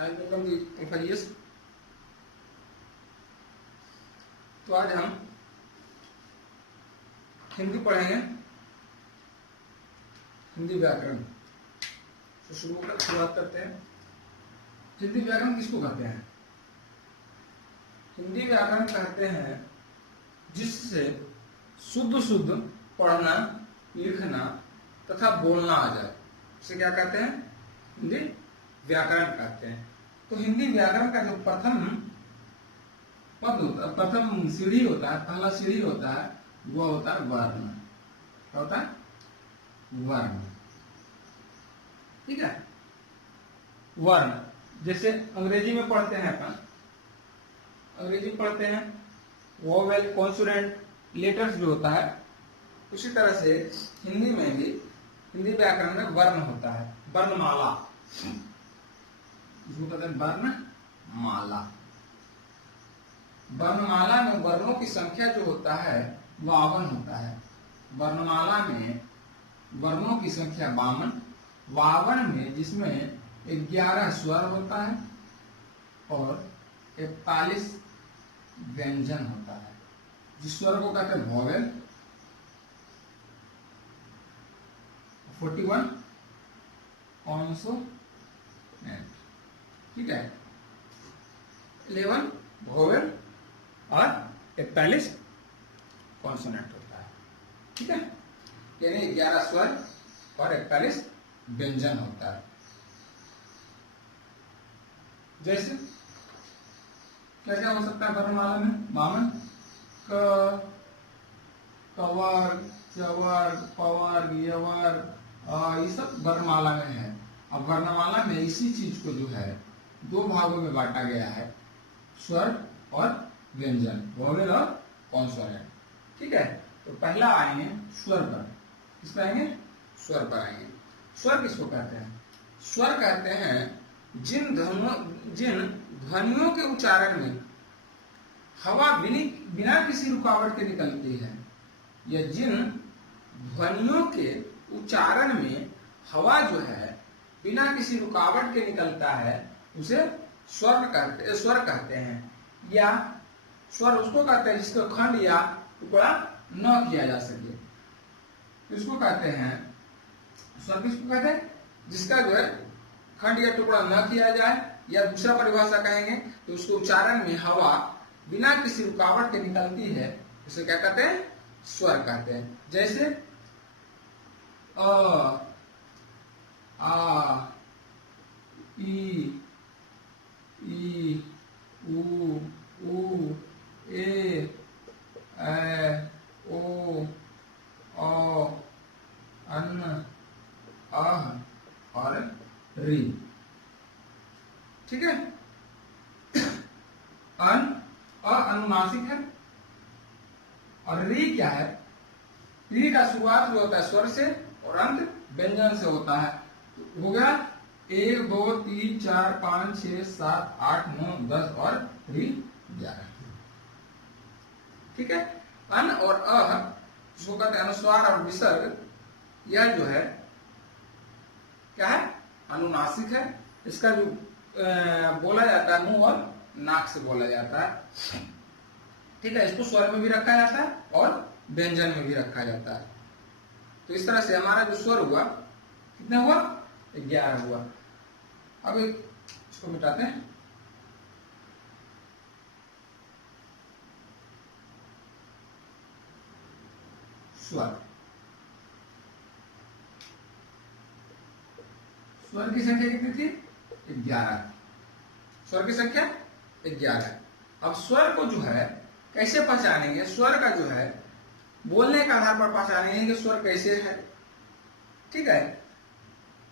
Hi welcome to FIS। तो आज हम हिंदी पढ़ेंगे, हिंदी व्याकरण। तो शुरुआत करते हैं। हिंदी व्याकरण किसको कहते हैं? हिंदी व्याकरण कहते हैं जिससे शुद्ध शुद्ध पढ़ना, लिखना तथा बोलना आ जाए, उसे क्या कहते हैं? हिंदी व्याकरण कहते हैं। तो हिंदी व्याकरण का जो प्रथम पद होता है, प्रथम सीढ़ी होता है, पहला सीढ़ी होता है, वो होता है वर्ण। क्या होता है? वर्ण। ठीक है, वर्ण। जैसे अंग्रेजी में पढ़ते हैं अपन, अंग्रेजी पढ़ते हैं वोवेल, कॉन्सोनेंट, लेटर्स जो होता है, उसी तरह से हिंदी में भी, हिंदी व्याकरण में वर्ण होता है, वर्णमाला। इसको कहते हैं वर्णमाला। वर्णमाला में वर्णों की संख्या जो होता है 52 होता है। वर्णमाला में वर्णों की संख्या 52 में, जिसमें 11 स्वर होता है और 41 व्यंजन होता है। जिस स्वर को कहते हैं वोवेल, 41 कॉन्सोनेंट। ठीक है, 11 वोवेल और 41 कॉन्सोनेंट होता है। ठीक है, यानी 11 स्वर और 41 व्यंजन होता है। जैसे क्या क्या हो सकता है वर्णमाला में? 52 क, कवर्ग, चवर्ग, पवर्ग, यवर्ग, ये सब वर्णमाला में है। अब वर्णमाला में इसी चीज को जो है 2 भागों में बांटा गया है, स्वर और व्यंजन, वोवेल और कॉन्सोनेंट। ठीक है, तो पहला आएंगे स्वर पर। किस पर आएंगे? स्वर पर आएंगे। स्वर किसको कहते हैं? स्वर कहते हैं जिन ध्वनियों के उच्चारण में हवा बिना किसी रुकावट के निकलती है, या जिन ध्वनियों के उच्चारण में हवा जो है बिना किसी रुकावट के निकलता है, उसे स्वर कहते हैं। या स्वर उसको कहते हैं जिसका खंड या टुकड़ा न किया जा सके, इसको कहते हैं स्वर। किसको कहते हैं? जिसका जो है खंड या टुकड़ा न किया जाए, या दूसरा परिभाषा कहेंगे तो उसके उच्चारण में हवा बिना किसी रुकावट के निकलती है, उसे क्या कहते हैं? स्वर कहते हैं। जैसे अ, आ, ई, उ, ए, ओ, अन, अह और री। ठीक है, अनुनासिक है। और री क्या है? री का शुरुआत जो होता है स्वर से और अंत व्यंजन से होता है। तो हो गया 1, 2, 3, 4, 5, 6, 7, 8, 9, 10 और री 11। ठीक है, अन और अह जिसको कहते हैं अनुस्वार और विसर्ग, यह जो है क्या है? अनुनासिक है। इसका जो बोला जाता है मुंह और नाक से बोला जाता है। ठीक है, इसको स्वर में भी रखा जाता है और व्यंजन में भी रखा जाता है। तो इस तरह से हमारा जो स्वर हुआ कितना हुआ? 11 हुआ। अब इसको मिटाते हैं। स्वर, स्वर की संख्या कितनी थी? 11। स्वर की संख्या 11। अब स्वर को जो है कैसे पहचानेंगे? स्वर का जो है बोलने के आधार पर पहचानेंगे कि स्वर कैसे है। ठीक है,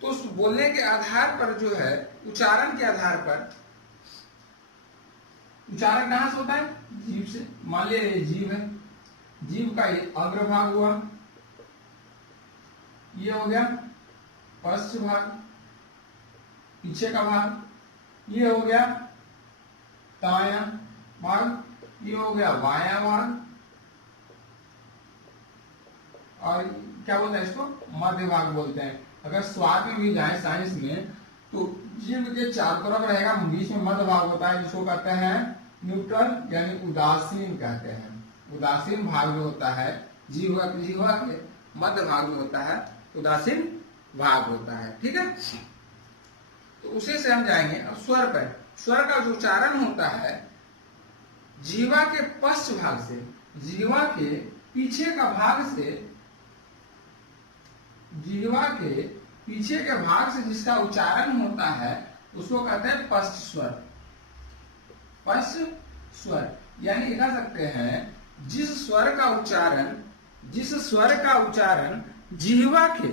तो उस बोलने के आधार पर जो है, उच्चारण के आधार पर, उच्चारण कहां से होता है? जीभ से। मान लीजिए जीभ है, जीभ का ये अग्रभाग हुआ, ये हो गया पश्च भाग, पीछे का भाग, ये हो गया दायां भाग, ये हो गया बायां भाग, और क्या बोलते हैं इसको? मध्य भाग बोलते हैं। अगर स्वाद में भी जाए साइंस में, तो जीभ के चारों तरफ रहेगा, बीच में मध्य भाग होता है जिसको कहते हैं न्यूट्रल यानी उदासीन कहते हैं। उदासीन भाग जो होता है जीवा के मध्य भाग में होता है, उदासीन भाग होता है। ठीक है, तो उसी से हम जाएंगे अब स्वर पर। स्वर का जो उच्चारण होता है जीवा के पश्च भाग से, जीवा के पीछे का भाग से, जीवा के पीछे के भाग से जिसका उच्चारण होता है उसको कहते हैं पश्च स्वर। पश्च स्वर यानी कह सकते हैं जिस स्वर का उच्चारण जीवा के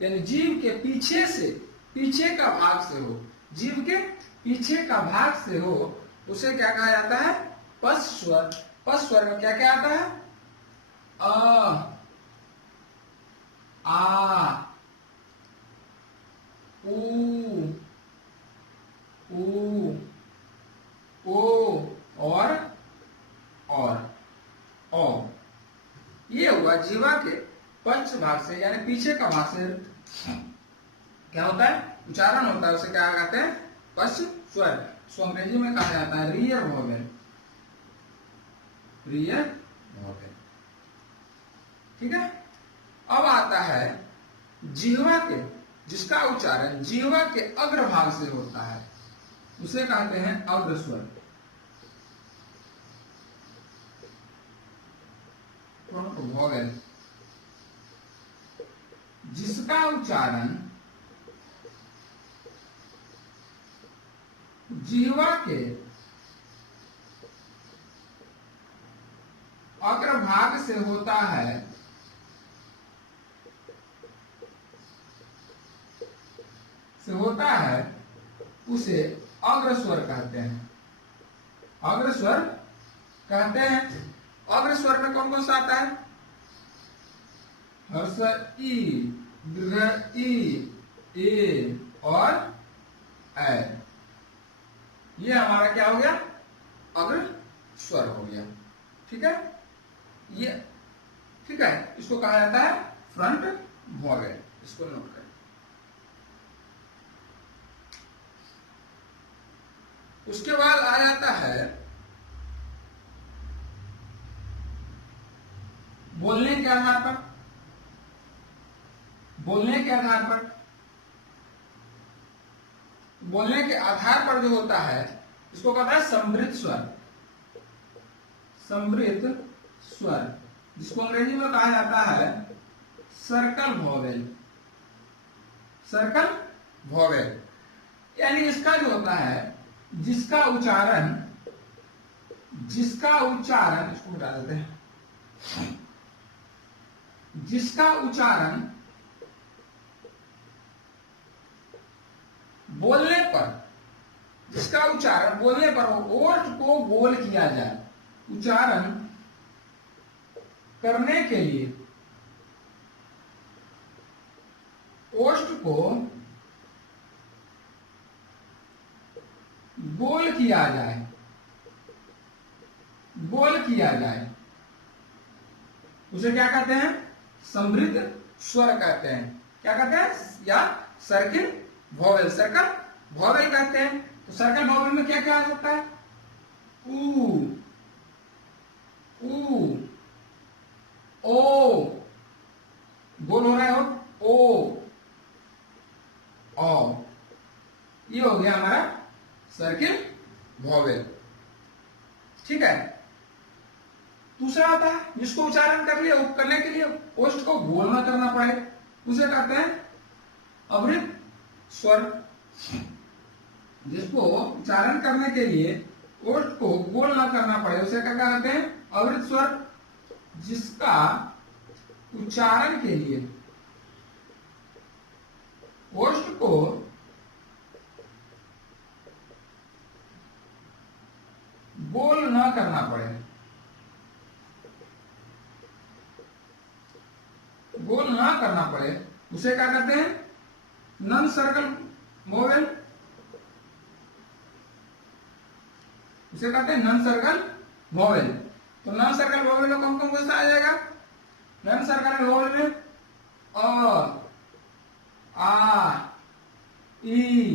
यानी जीव के पीछे से, पीछे का भाग से हो, जीव के पीछे का भाग से हो, उसे क्या कहा जाता है? पश्च स्वर। पश्च स्वर में क्या क्या आता है? अ, आ, ऊ, ओ और ओ। ये हुआ जीवा के पंच भाग से यानी पीछे का भाग से क्या होता है? उच्चारण होता है, उसे क्या कहते हैं? पश्च स्वर। उसको अंग्रेजी में कहा जाता है रियर वोवेल। Rear vowel. ठीक है, अब आता है जिह्वा के, जिसका उच्चारण जिह्वा के अग्र भाग से होता है, उसे कहते हैं अग्र स्वर। वोवेल, जिसका उच्चारण जिह्वा के अग्र भाग से होता है, उसे अग्र स्वर कहते हैं। अग्र स्वर कहते हैं। अग्र स्वर में कौन कौन सा आता है? हर्ष ई, दीर्घ ई, ए और ऐ। ये हमारा क्या हो गया? अग्र स्वर हो गया। ठीक है, ये ठीक है, इसको कहा जाता है फ्रंट वोवेल। इसको नोट करें। उसके बाद आ जाता है बोलने के आधार पर। बोलने के आधार पर, बोलने के आधार पर जो होता है इसको कहता है समृद्ध स्वर। समृद्ध स्वर, जिसको अंग्रेजी में कहा जाता है सर्कल वोवेल। सर्कल वोवेल यानी इसका जो होता है जिसका उच्चारण इसको हटा देते हैं, जिसका उच्चारण बोलने पर ओठ को गोल किया जाए। उच्चारण करने के लिए ओष्ठ को गोल किया जाए, उसे क्या कहते हैं? समृद्ध स्वर कहते हैं। क्या कहते हैं? या सर्किल वोवेल, सर्कल वोवेल कहते हैं। तो सर्कल वोवेल में क्या क्या आ सकता है? ऊ, ओ, गोल हो रहा है, ओ, ये हो गया हमारा सर्किल वोवेल। ठीक है, दूसरा आता है जिसको उच्चारण करने के लिए ओष्ठ को गोल ना करना पड़े, उसे कहते हैं अवृत स्वर। जिसको उच्चारण करने के लिए ओष्ठ को गोल ना करना पड़े उसे क्या कहते हैं? अवृत स्वर। जिसका उच्चारण के लिए ओष्ठ को गोल ना करना पड़े, उसे क्या कहते हैं? Non circle vowel. उसे कहते हैं नॉन सर्कल वोवेल। तो नॉन सर्कल वोवेल में कौन कौन सा आ जाएगा? नॉन सर्कल वोवेल में अ, आ, ई,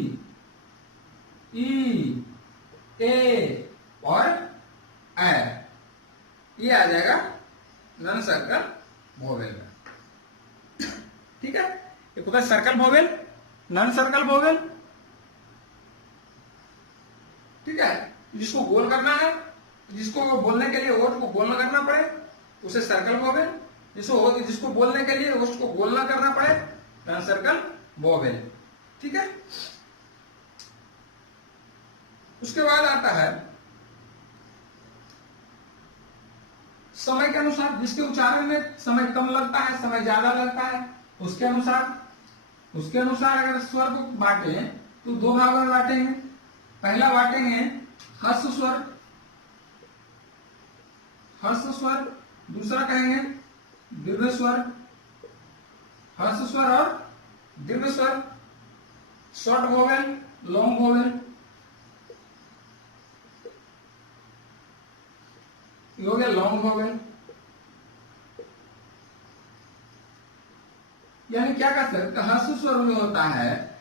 नॉन सर्कल वोवेल, ठीक है। जिसको गोल करना है, जिसको बोलने के लिए ओठ को गोल न करना पड़े उसे सर्कल वोवेल, जिसको बोलने के लिए ओठ को गोल ना करना पड़े नॉन सर्कल वोवेल, ठीक है। उसके बाद आता है समय के अनुसार, जिसके उच्चारण में समय कम लगता है, समय ज्यादा लगता है, उसके अनुसार अगर स्वर को बांटे तो दो भागों में बांटेंगे। पहला बांटेंगे हर्ष स्वर, दूसरा कहेंगे दीर्घ स्वर। हर्ष स्वर और दीर्घ स्वर, शॉर्ट वोवेल, लॉन्ग वोवेल। ये हो गया लॉन्ग वोवेल। यानी क्या कर सकते हैं, हर्ष स्वर में होता है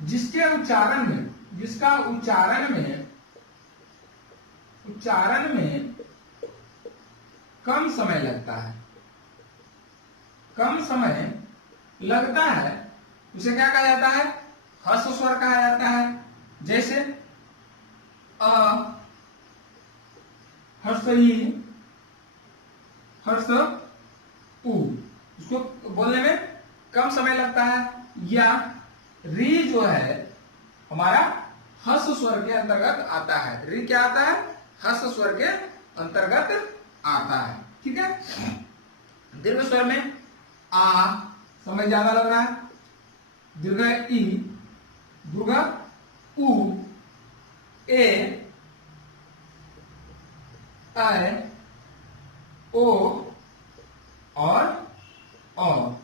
जिसका उच्चारण में कम समय लगता है, उसे क्या कहा जाता है, हर्ष स्वर कहा जाता है। जैसे अ, हर्ष ई, हर्ष उ, उसको बोलने में कम समय लगता है। या री जो है हमारा हर्ष स्वर के अंतर्गत आता है। री क्या आता है, हर्ष स्वर के अंतर्गत आता है, ठीक है। दीर्घ स्वर में आ समय ज्यादा लग रहा है, दीर्घ ई, दीर्घ उ, ए, ऐ, ओ और औ,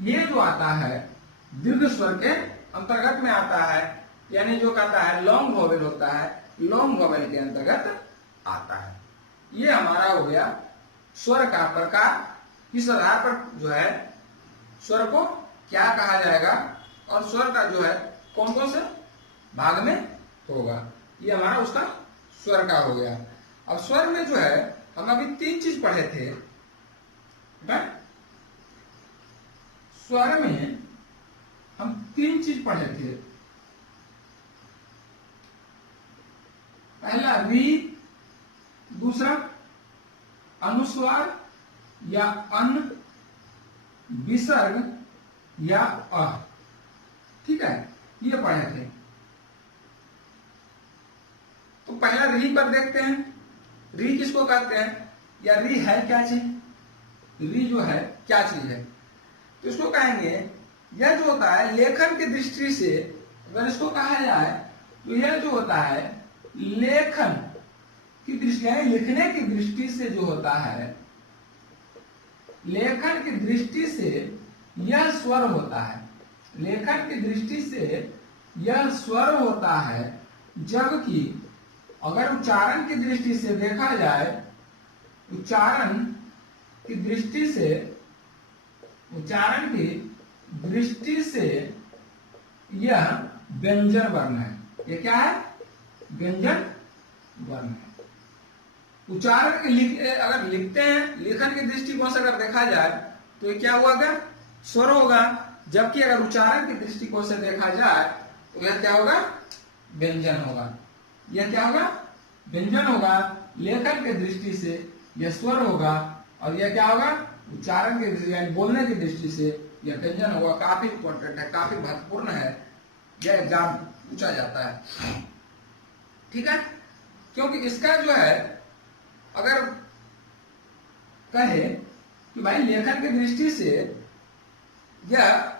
ये जो आता है दीर्घ स्वर के अंतर्गत में आता है, यानी जो कहता है लॉन्ग वोवेल होता है, लॉन्ग वोवेल के अंतर्गत आता है। ये हमारा हो गया स्वर का प्रकार। इस आधार पर जो है स्वर को क्या कहा जाएगा और स्वर का जो है कौन कौन से भाग में होगा, ये हमारा उसका स्वर का हो गया। अब स्वर में जो है हम अभी तीन चीज पढ़े थे, स्वर में हम तीन चीज पढ़े थे। पहला री, दूसरा अनुस्वार या अन, विसर्ग या अ, ठीक है, ये पढ़े थे। तो पहला री पर देखते हैं। री किसको कहते हैं या री है क्या चीज, री जो है क्या चीज है, तो इसको कहेंगे यह जो होता है लेखन की दृष्टि से, अगर इसको कहा जाए तो यह जो होता है लेखन की दृष्टि, यानी लिखने की दृष्टि से जो होता है, लेखन की दृष्टि से यह स्वर होता है। लेखन की दृष्टि से यह स्वर होता है, जबकि अगर उच्चारण की दृष्टि से देखा जाए, उच्चारण की दृष्टि से यह व्यंजन वर्ण है। ये क्या है, व्यंजन वर्ण है। उच्चारण अगर लिखते हैं, लेखन की दृष्टिकोण से अगर देखा जाए तो ये क्या हुआ, क्या स्वर होगा, जबकि अगर उच्चारण की दृष्टिकोण से देखा जाए तो यह क्या होगा, व्यंजन होगा। यह क्या होगा, व्यंजन होगा। लेखन की दृष्टि से यह स्वर होगा और यह क्या होगा, उच्चारण की दृष्टि यानी बोलने की दृष्टि से यह व्यंजन होगा। काफी इंपॉर्टेंट है, काफी महत्वपूर्ण है, यह एग्जाम पूछा जाता है, ठीक है। क्योंकि इसका जो है अगर कहे कि भाई लेखन की दृष्टि से यह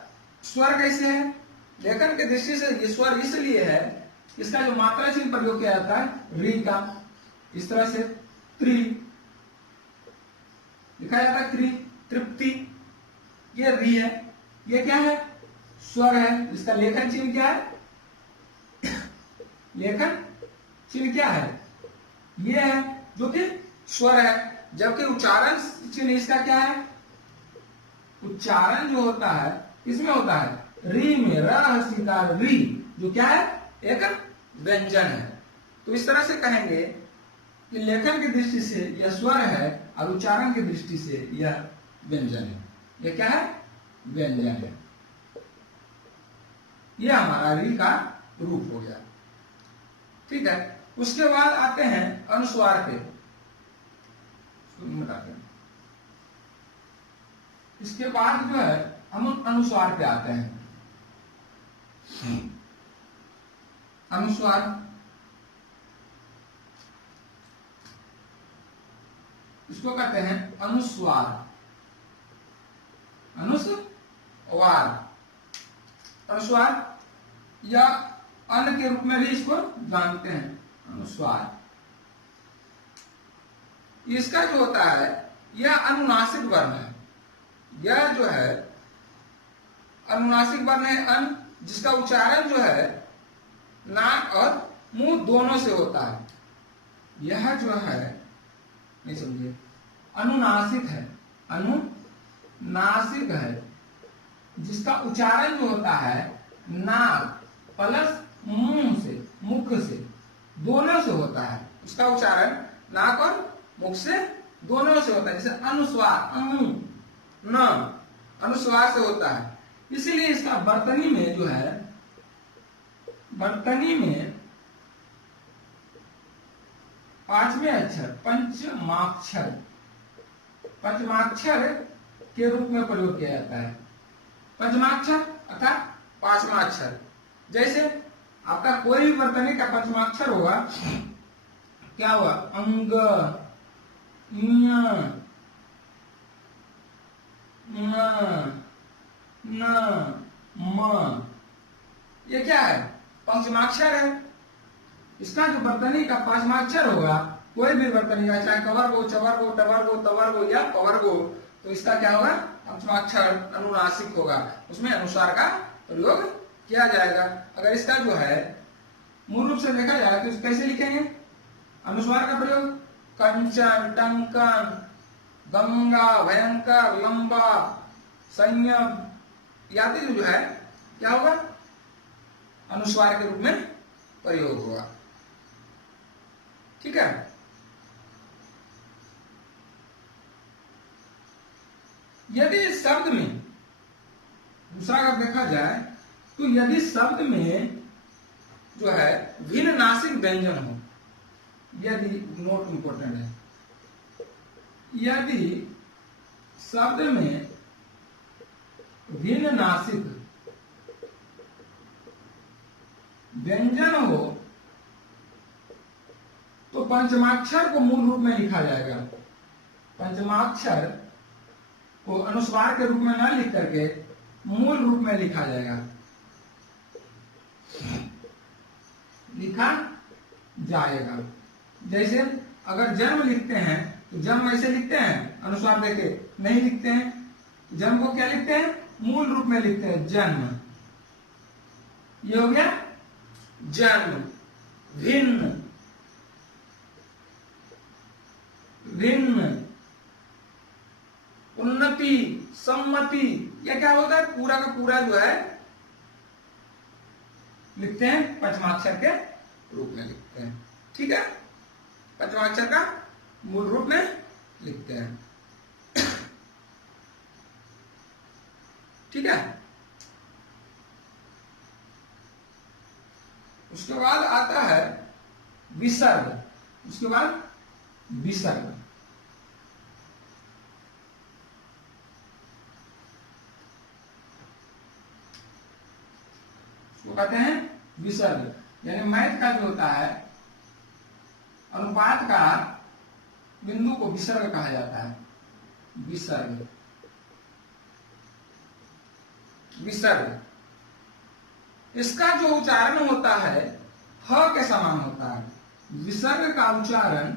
स्वर कैसे है, लेखन की दृष्टि से यह स्वर इसलिए है, इसका जो मात्रा चिन्ह प्रयोग किया जाता है री का, इस तरह से त्रि लिखा जाता है, त्रि, तृप्ति, ये री है। ये क्या है, स्वर है। इसका लेखन चिन्ह क्या है, लेखन चिन्ह क्या है, ये है जो कि स्वर है। जबकि उच्चारण चिन्ह इसका क्या है, उच्चारण जो होता है इसमें होता है री में, र री, जो क्या है, एक व्यंजन है। तो इस तरह से कहेंगे कि लेखन की दृष्टि से यह स्वर है और उच्चारण की दृष्टि से यह व्यंजन है। यह क्या है, व्यंजन है। ये हमारा री का रूप हो गया। ठीक है, उसके बाद आते हैं अनुस्वार पे, बताते हैं। इसके बाद जो है हम अनुस्वार पे आते हैं। अनुस्वार, इसको कहते हैं अनुस्वार। अनुस्वार, अनुस्वार या अन के रूप में भी इसको जानते हैं, अनुस्वार। इसका जो होता है यह अनुनासिक वर्ण है। यह जो है अनुनासिक वर्ण है अन, जिसका उच्चारण जो है नाक और मुंह दोनों से होता है। यह जो है, नहीं समझिए, अनुनासिक है, अनुनासिक है, जिसका उच्चारण जो होता है नाक प्लस मुंह से, मुख से, दोनों से होता है। उसका उच्चारण नाक और मुख से दोनों से होता है। जैसे अनुस्वार, अनु न, अनुस्वार से होता है। इसीलिए इसका वर्तनी में जो है, वर्तनी में पांचवें अक्षर पंचमाक्षर, पंचमाक्षर के रूप में प्रयोग किया जाता है। पंचमाक्षर अर्थात पांचवा अक्षर। जैसे आपका कोई भी वर्तनी का पंचमाक्षर होगा, क्या होगा? अंग, न, म, ये क्या है? पंचमाक्षर है। इसका जो वर्तनी का पांचमाक्षर होगा, कोई भी वर्तनी का, चाहे कवर्ग हो, चवर्ग हो, टवर्ग हो, तवर्ग हो या पवर्ग हो, तो इसका क्या होगा? पंचमाक्षर अनुनासिक होगा, उसमें अनुस्वार का प्रयोग किया जाएगा। अगर इसका जो है मूल रूप से देखा जाए तो कैसे लिखेंगे अनुस्वार का प्रयोग? कंचन, टंकन, गंगा, भयंकर, लंबा, संयम आदि जो है क्या होगा? अनुस्वार के रूप में प्रयोग होगा। ठीक है, यदि शब्द में दूसरा अगर देखा जाए तो यदि शब्द में जो है भिन्न नासिक व्यंजन हो, यदि, नोट इंपोर्टेंट है, यदि शब्द में भिन्न नासिक व्यंजन हो तो पंचमाक्षर को मूल रूप में लिखा जाएगा। पंचमाक्षर को अनुस्वार के रूप में न लिख करके मूल रूप में लिखा जाएगा, लिखा जाएगा। जैसे अगर जन्म लिखते हैं तो जन्म ऐसे लिखते हैं, अनुस्वार देके नहीं लिखते हैं। जन्म को क्या लिखते हैं? मूल रूप में लिखते हैं, जन्म। ये हो गया जन्म। भिन्न, भिन्न, उन्नति, सम्मति, यह क्या होता है? पूरा का पूरा जो है लिखते हैं, पंचमाक्षर के रूप में लिखते हैं। ठीक है, पंचमाक्षर का मूल रूप में लिखते हैं। ठीक है, उसके बाद आता है विसर्ग। उसके बाद विसर्ग, उसको कहते हैं विसर्ग। यानी मैथ का जो होता है अनुपात का बिंदु को विसर्ग कहा जाता है। विसर्ग, विसर्ग, इसका जो उच्चारण होता है ह के समान होता है। विसर्ग का उच्चारण,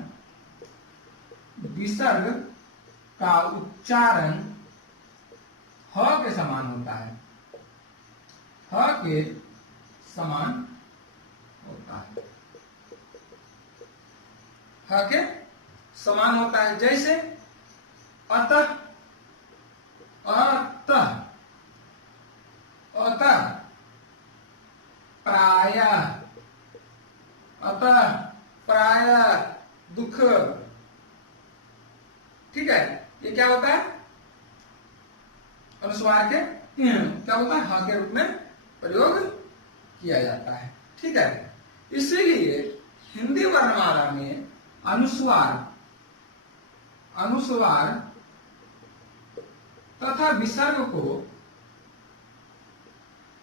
विसर्ग का उच्चारण ह के समान होता है, ह के समान होता है, ह के समान होता है। जैसे अतः, अतः, अतः, प्रायः, अतः, प्रायः, दुख। ठीक है, ये क्या होता है? अनुस्वार के क्या होता है? ह के रूप में प्रयोग किया जाता है। ठीक है, इसीलिए हिंदी वर्णमाला में अनुस्वार तथा विसर्ग को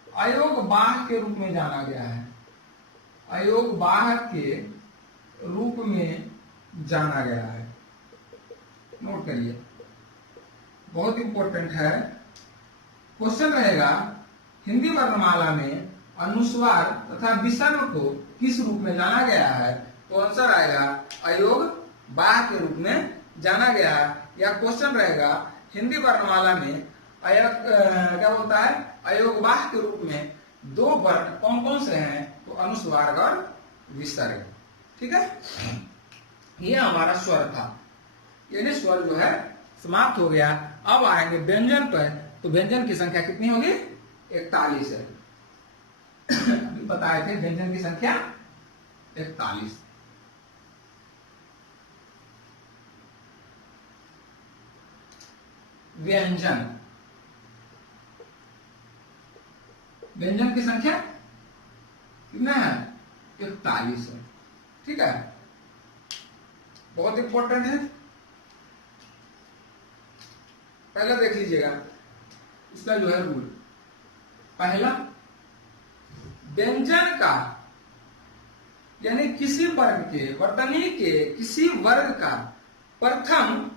अयोगवाह के रूप में जाना गया है। अयोगवाह के रूप में जाना गया है। नोट करिए, बहुत इंपॉर्टेंट है। क्वेश्चन रहेगा हिंदी वर्णमाला में अनुस्वार तथा विसर्ग को किस रूप में जाना गया है, तो आंसर आएगा अयोगवाह के रूप में जाना गया है। या क्वेश्चन रहेगा हिंदी वर्णमाला में क्या बोलता है, अयोगवाह के रूप में दो वर्ण कौन कौन से हैं, तो अनुस्वार और विसर्ग। ठीक है, ये हमारा स्वर था, यानी स्वर जो है समाप्त हो गया। अब आएंगे व्यंजन पर, तो व्यंजन की संख्या कितनी होगी, 41 है। अभी बताए थे व्यंजन की संख्या 41। व्यंजन की संख्या कितना है, 41 है। ठीक है, बहुत इंपॉर्टेंट है। पहले देख लीजिएगा इसका जो है रूल। पहला, व्यंजन का यानी किसी वर्ग के, वर्तनी के किसी वर्ग का प्रथम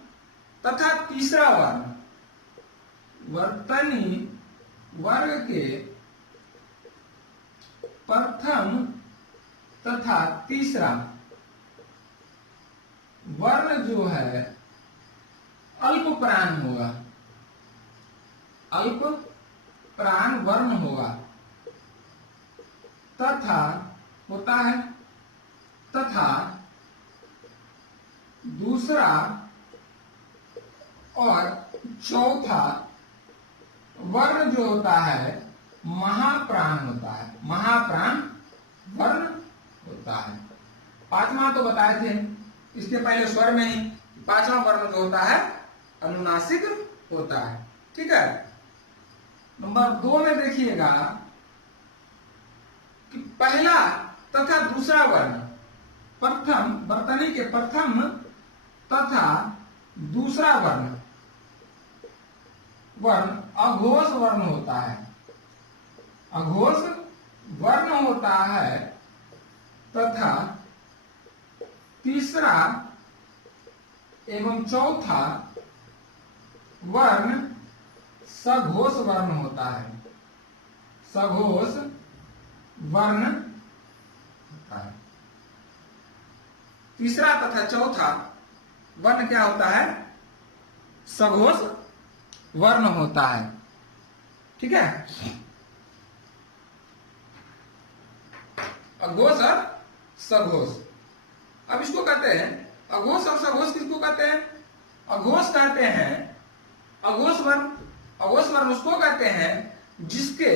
तथा तीसरा वर्ण, वर्तनी वर्ग के प्रथम तथा तीसरा वर्ण जो है अल्प प्राण होगा, अल्प प्राण वर्ण होगा। तथा होता है, तथा दूसरा और चौथा वर्ण जो होता है महाप्राण होता है, महाप्राण वर्ण होता है। पांचवा तो बताए थे इसके पहले स्वर में ही, पांचवा वर्ण जो होता है अनुनासिक होता है। ठीक है, नंबर 2 में देखिएगा कि पहला तथा दूसरा वर्ण, प्रथम वर्तनी के प्रथम तथा दूसरा वर्ण अघोष वर्ण होता है, अघोष वर्ण होता है। तथा तीसरा एवं चौथा वर्ण सघोष वर्ण होता है, सघोष वर्ण होता है। तीसरा तथा चौथा वर्ण क्या होता है, सघोष वर्ण होता है। ठीक है, अघोष और सघोष। अब इसको कहते हैं अघोष और सघोष, किसको कहते हैं, अघोष कहते हैं, अघोष वर्ण, अघोष वर्ण उसको कहते हैं जिसके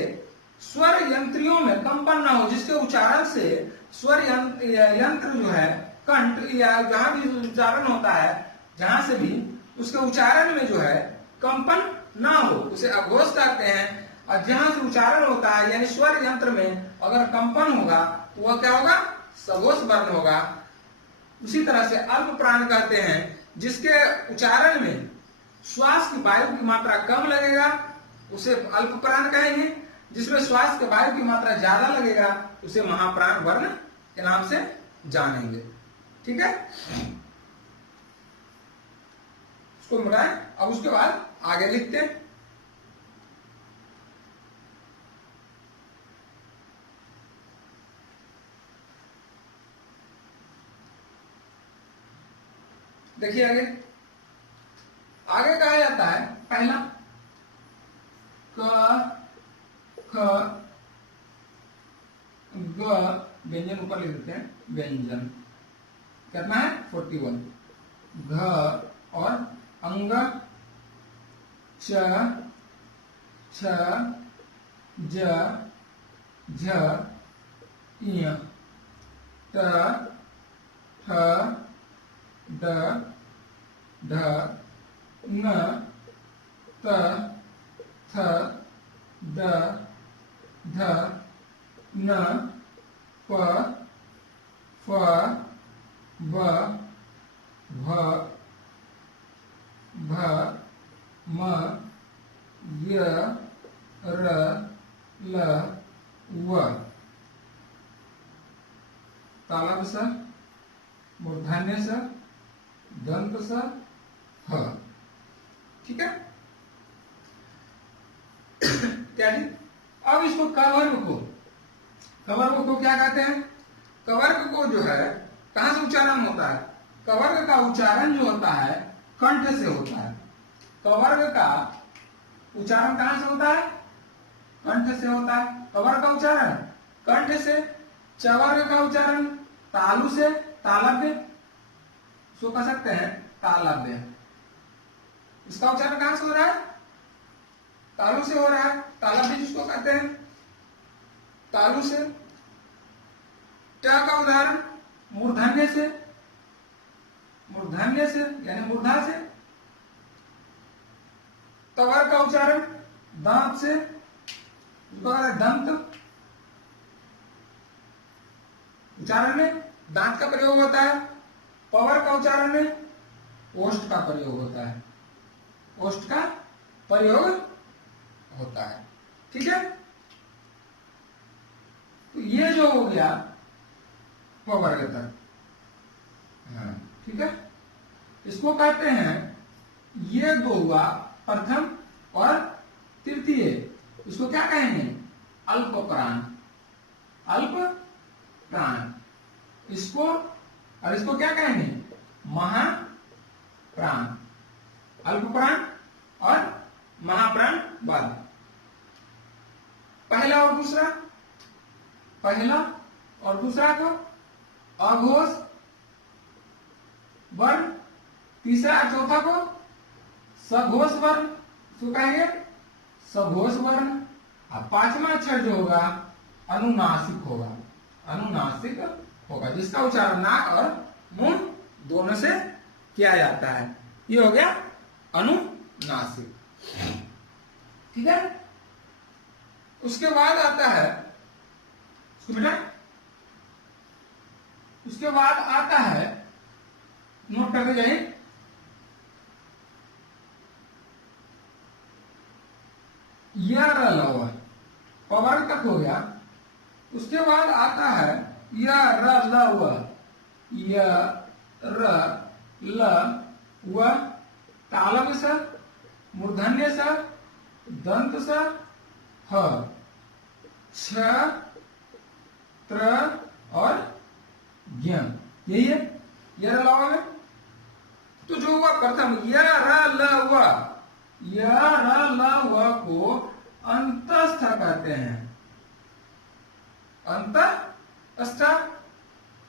स्वर यंत्रियों में कंपन ना हो, जिसके उच्चारण से स्वर यंत्र जो है, कंठ या जहां भी उच्चारण होता है, जहां से भी उसके उच्चारण में जो है कंपन ना हो, उसे अघोष कहते हैं। और जहां से उच्चारण होता है यानी स्वर यंत्र में अगर कंपन होगा तो वह क्या होगा, सघोष वर्ण होगा। उसी तरह से अल्प प्राण कहते हैं जिसके उच्चारण में श्वास की वायु की मात्रा कम लगेगा, उसे अल्प प्राण कहेंगे। जिसमें श्वास के वायु की मात्रा ज्यादा लगेगा उसे महाप्राण वर्ण के नाम से जानेंगे। ठीक है, इसको मिलाएं। अब उसके बाद आगे लिखते हैं। देखिए आगे, आगे कहा जाता है पहला क ख ग, व्यंजन ऊपर लिख देते हैं, व्यंजन कितना है 41, घ और अंग, च छ ज झ ञ त ठ ड ढ न त थ द ध न प फ ब भ भ म य र ल व। तालव्य स, मूर्धन्य स, दंत स, ह। ठीक है। अब इसको कवर्ग को क्या कहते हैं? कवर्ग को जो है कहां से उच्चारण होता है? कवर्ग का उच्चारण जो होता है कंठ से होता है। कवर्ग का उच्चारण कहां से होता है? कंठ से होता है। कवर्ग का उच्चारण कंठ से। चवर्ग का उच्चारण तालु से, तालव्य, सो कह सकते हैं तालव्य। इसका उच्चारण कहां से हो रहा है? तालु से हो रहा है। तालव्य जिसको कहते हैं, तालु से। ट का उदाहरण मूर्धन्य से, मूर्धन्य से यानी मूर्धा से। तवर का उच्चारण दांत से, जिसको कहते हैं दंत। उच्चारण में दांत का प्रयोग होता है। पवर का उच्चारण में ओष्ठ का प्रयोग होता है। ओष्ठ का प्रयोग होता है। ठीक है। तो ये जो हो गया पवर्ग तक। हाँ, ठीक है। इसको कहते हैं, ये दो हुआ प्रथम और तृतीय। इसको क्या कहेंगे? अल्प प्राण। अल्प प्राण। इसको और इसको क्या कहेंगे? महाप्राण। अल्प प्राण और महाप्राण बाद। पहला और दूसरा, पहला और दूसरा को अघोष वर्ण, तीसरा और चौथा को सघोष वर्ण, तो कहेंगे सघोष वर्ण। और पांचवा अक्षर जो होगा अनुनासिक होगा। अनुनासिक होगा, जिसका उच्चारण नाक और मुंह दोनों से किया जाता है। ये हो गया अनुनासिक। ठीक है। उसके बाद आता है, बेटा, उसके बाद आता है, नोट करके जाइए, यरलव। पवर्ग तक हो गया। उसके बाद आता है यरलव। यरलव तालव्य स, मूर्धन्य स, दंत स, ह। छ, त्र और ज्ञ। यही है यरलव में। तो जो हुआ प्रथम यरलव, यरलव को अंतस्थ कहते हैं। अंतस्थ।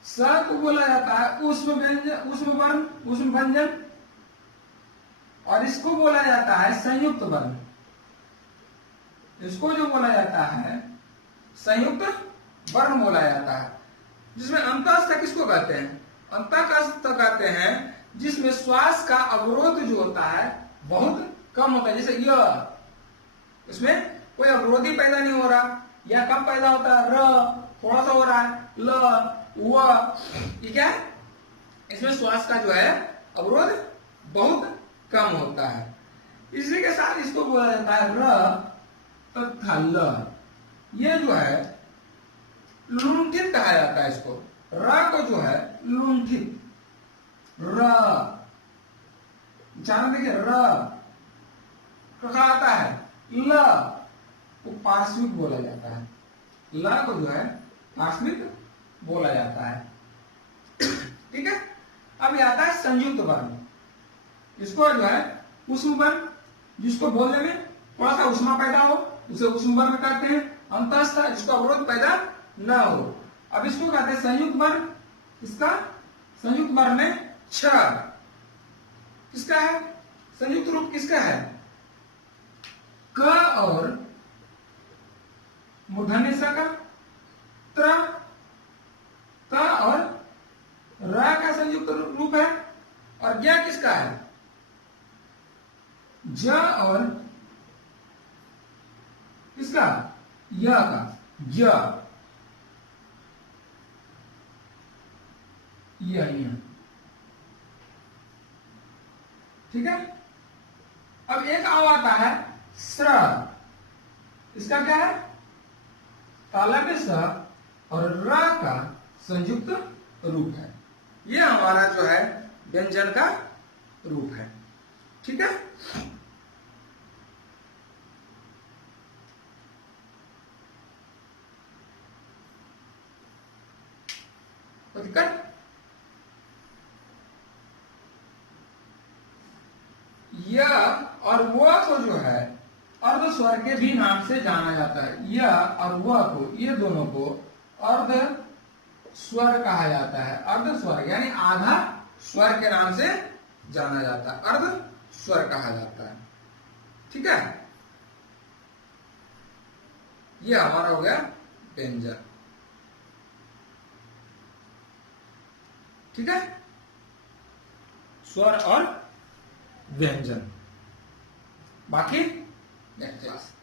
स को बोला जाता है ऊष्म व्यंजन, ऊष्म वर्ण, ऊष्म व्यंजन। और इसको बोला जाता है संयुक्त वर्ण। इसको जो बोला जाता है संयुक्त वर्ण बोला जाता है। जिसमें अंतस्थ किसको कहते हैं? अंतस्थ कहते हैं जिसमें श्वास का अवरोध जो होता है बहुत कम होता है। जैसे य, इसमें कोई अवरोध ही पैदा नहीं हो रहा या कम पैदा होता है। र थोड़ा सा हो रहा है। ल, व, ये क्या है? इसमें श्वास का जो है अवरोध बहुत कम होता है। इसी के साथ इसको बोला जाता है र तथा ल। ये जो है लुंठित कहा जाता है इसको। र को जो है लुंठित। र उच्चारण देखिए, र कहा आता है। ल को पार्श्विक बोला जाता है। ल को जो है पार्श्विक बोला जाता है। ठीक है। अब ये आता है संयुक्त वर्ण। इसको जो है ऊष्म वर्ण, जिसको बोलने में थोड़ा सा ऊष्मा पैदा हो उसे ऊष्म वर्ण कहते हैं। अंतस्थ, जिसको अवरोध पैदा न हो। अब इसको कहते हैं संयुक्त वर्ण। इसका संयुक्त वर्ण में छ किसका है? संयुक्त रूप किसका है? क और मूर्धन्य स का, त्र, त और र का संयुक्त रूप है। और ज्ञ किसका है? ज और किसका? य का। ज यह। ठीक है। अब एक और आता है स्र। इसका क्या है? तालव्य में स और र का संयुक्त रूप है। यह हमारा जो है व्यंजन का रूप है। ठीक है। कोई दिक्कत? य और व को जो है अर्ध स्वर के भी नाम से जाना जाता है। य और व को, ये दोनों को अर्ध स्वर कहा जाता है। अर्ध स्वर यानी आधा स्वर के नाम से जाना जाता है, अर्ध स्वर कहा जाता है। ठीक है। यह हमारा हो गया व्यंजन। ठीक है। स्वर और व्यंजन। बाकी नेक्स्ट क्लास।